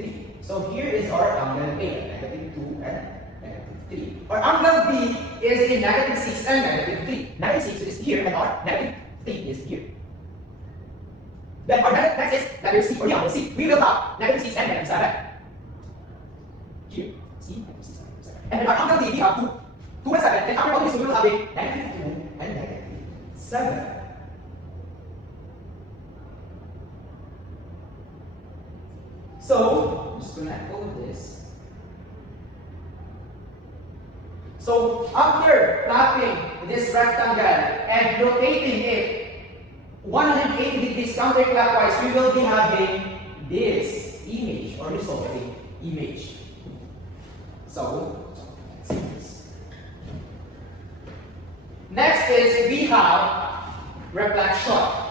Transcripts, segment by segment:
3. So here is our angle A, negative 2 and negative 3. Our angle B is in negative 6 and negative 3. Negative 6 is here and our negative 3 is here. Then our next is letter C or the angle C. We will have negative 6 and negative 7. Here, C, negative 6 and negative 7. And then our angle D, we have 2 and 7. And after all this, we will have a negative 2 and negative 7. So, I'm just going to encode this. So, after plotting this rectangle and rotating it 180 degrees counterclockwise, we will be having this image or resulting image. So, next is we have reflection.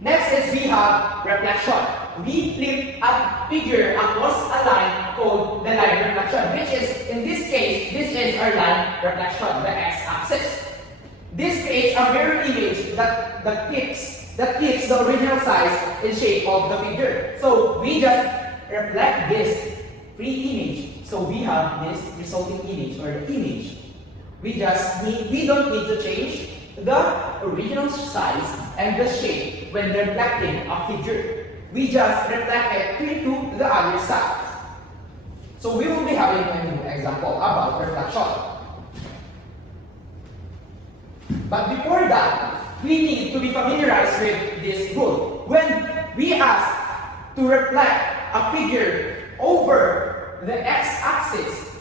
Next is we have reflection. We flip a figure across a line called the line reflection, which is, in this case, this is our line reflection, the x-axis. This creates a mirror image that keeps the original size and shape of the figure. So we just reflect this free image. So we have this resulting image or the image. We don't need to change the original size and the shape when reflecting a figure. We just reflect it to the other side. So we will be having a new example about reflection. But before that, we need to be familiarized with this rule. When we ask to reflect a figure over the x-axis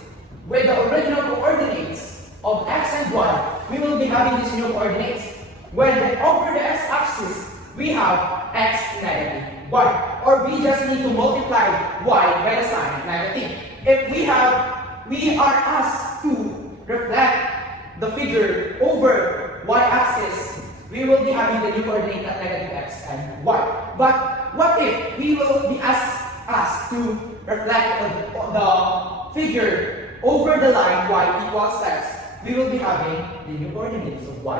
with the original coordinates of x and y, we will be having these new coordinates. When over the x-axis, we have x negative y, or we just need to multiply y by the sign negative. If we are asked to reflect the figure over y-axis, we will be having the new coordinate at negative x and y. But what if we will be asked to reflect the figure over the line y equals x? We will be having the new coordinates of y,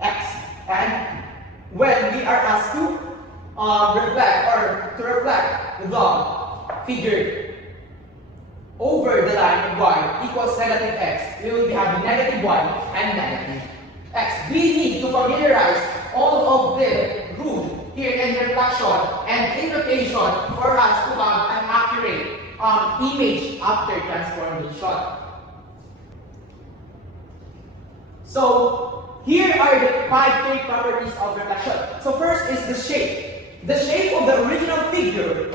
x. And when we are asked to reflect the figure over the line y equals negative x, we will be having negative y and negative x. We need to familiarize all of the rule here in reflection and in rotation for us to have an accurate image after transformation. So, here are the 5 key properties of reflection. So first is the shape. The shape of the original figure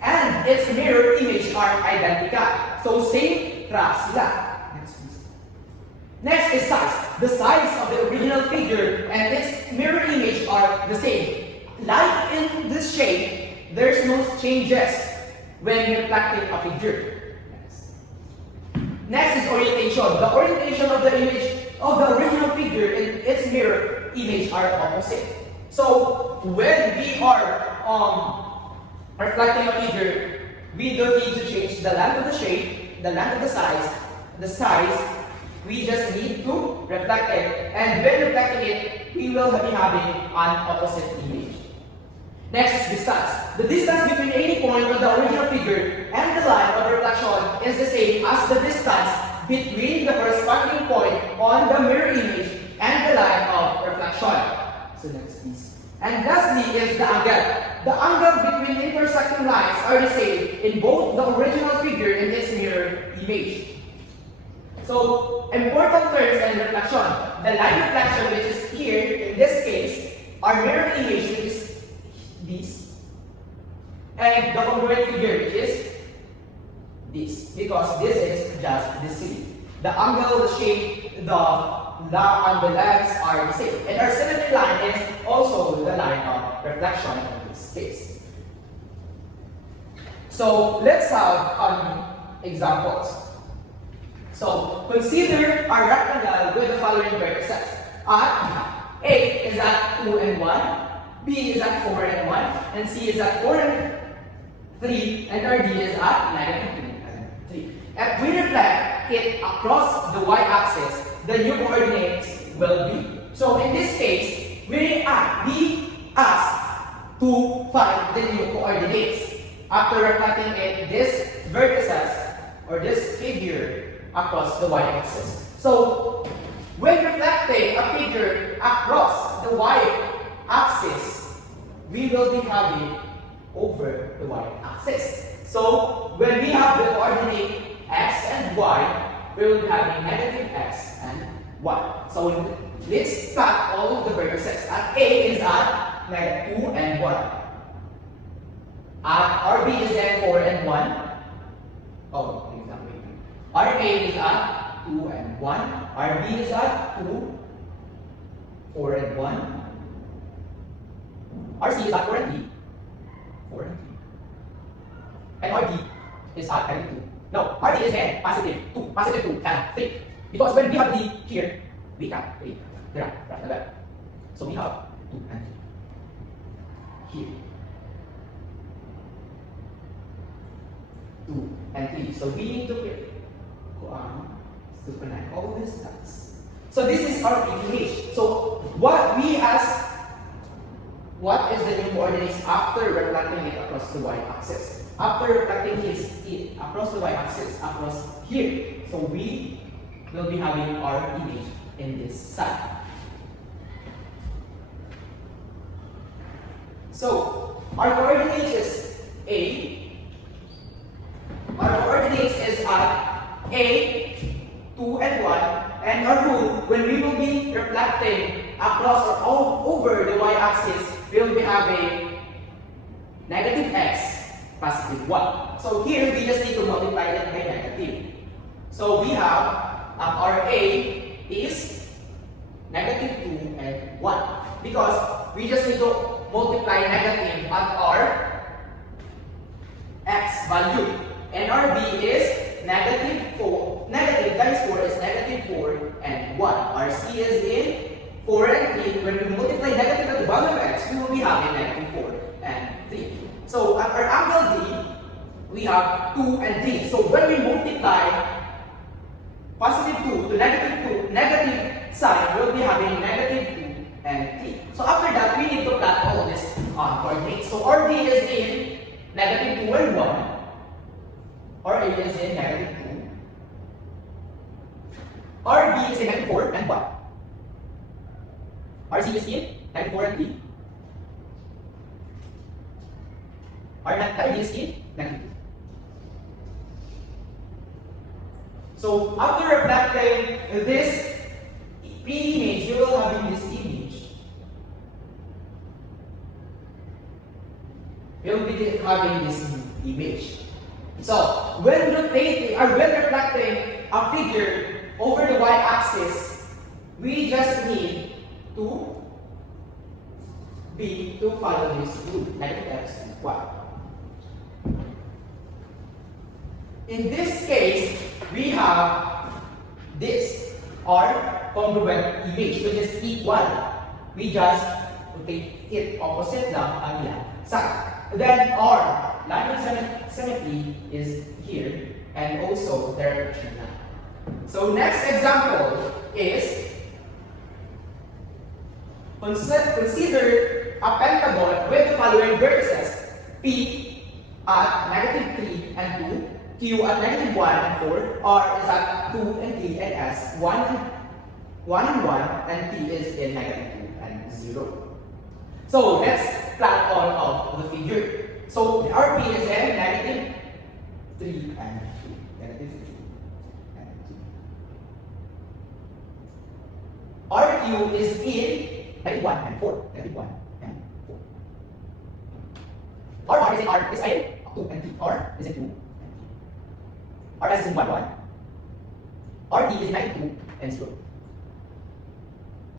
and its mirror image are identical. So same track sila. Next is size. The size of the original figure and its mirror image are the same. Like in this shape, there's no changes when reflecting a figure. Next is orientation. The orientation of the image of the original figure and its mirror image are opposite. So when we are reflecting a figure, we don't need to change the length of the shape, the length of the size. We just need to reflect it, and when reflecting it, we will be having an opposite image. Next is distance. The distance between any point on the original figure and the line of reflection is the same as the distance between the corresponding point on the mirror image and the line of reflection. So next please. And lastly is the angle. The angle between intersecting lines are the same in both the original figure and its mirror image. So important terms in reflection. The line reflection, which is here in this case, our mirror image, which is this, and the congruent figure, which is this, because this is just the same. The angle, the shape, and the lengths are the same. And our symmetry line is also the line of reflection in this case. So let's have examples. So consider our rectangle with the following vertices. A is at 2 and 1, B is at 4 and 1, and C is at 4 and 3, and our D is at negative 2 and 3. If we reflect it across the y-axis, the new coordinates will be. So in this case, we ask to find the new coordinates after reflecting this vertices or this figure across the y-axis. So, when reflecting a figure across the y-axis, we will be having over the y-axis. So, when we have the coordinate x and y, we will be having negative x and y. So, let's plot all of the vertices. At A is at negative 2 and 1. At RB is then 4 and 1. Oh, exactly. RA is at 2 and 1. RB is at 2, 4 and 1. RC is at 4 and 3. 4 and 3. And RD is at negative 2. No, RD is then positive 2, positive 2 and 3. Because when we have D here, we can read the right level. So we have 2 and 3 here. 2 and 3. So we need to connect all these dots. So this is our image. So what we ask, what is the new coordinates after reflecting it across the y-axis? After reflecting it across the y-axis, across here. So we will be having our image in this side. So our coordinates is A. Our coordinates is at A, 2 and 1, and our rule, when we will be reflecting across or all over the y-axis, we will be having negative x, positive 1. So here, we just need to multiply it by negative. So we have our A is negative 2 and 1. Because we just need to multiply negative at our x value. And our B is negative 4. Negative times 4 is negative 4 and 1. Our C is in 4 and 3. When we multiply negative at the value of x, we will be having negative 4 and 3. So at our angle D, we have 2 and 3. So when we multiply positive 2 to negative sign, we will be having negative 2 and 3. So after that, we need to plot all this coordinates. So our D is in negative 2 and 1. Or A is in negative 2. Or B is in negative 4 and 1. Or C is in negative 4 and 3. Or D is in negative 2. So after reflecting this pre-image, you will have this image. You will be having this image. So, when rotating or when reflecting a figure over the y-axis, we just need to follow this rule, negative x and y. In this case, we have this, our congruent image, which is equal. We just rotate it opposite lang ang side. Then our line of symmetry is here, and also direction line. So next example is consider a pentagon with the following vertices: P at negative 3 and 2, Q at negative 1 and 4, R is at 2 and 3, and S 1 and 1, and T is in negative 2 and 0. So let's plot all of the figure. So RP is in negative 3 and 2. Negative 3 and 2. RQ is in negative 1 and 4. Negative 1 and 4. R is in 2 and 3. R is in 2 and 3. RS is in 1, 1. RD is in negative 2 and 0.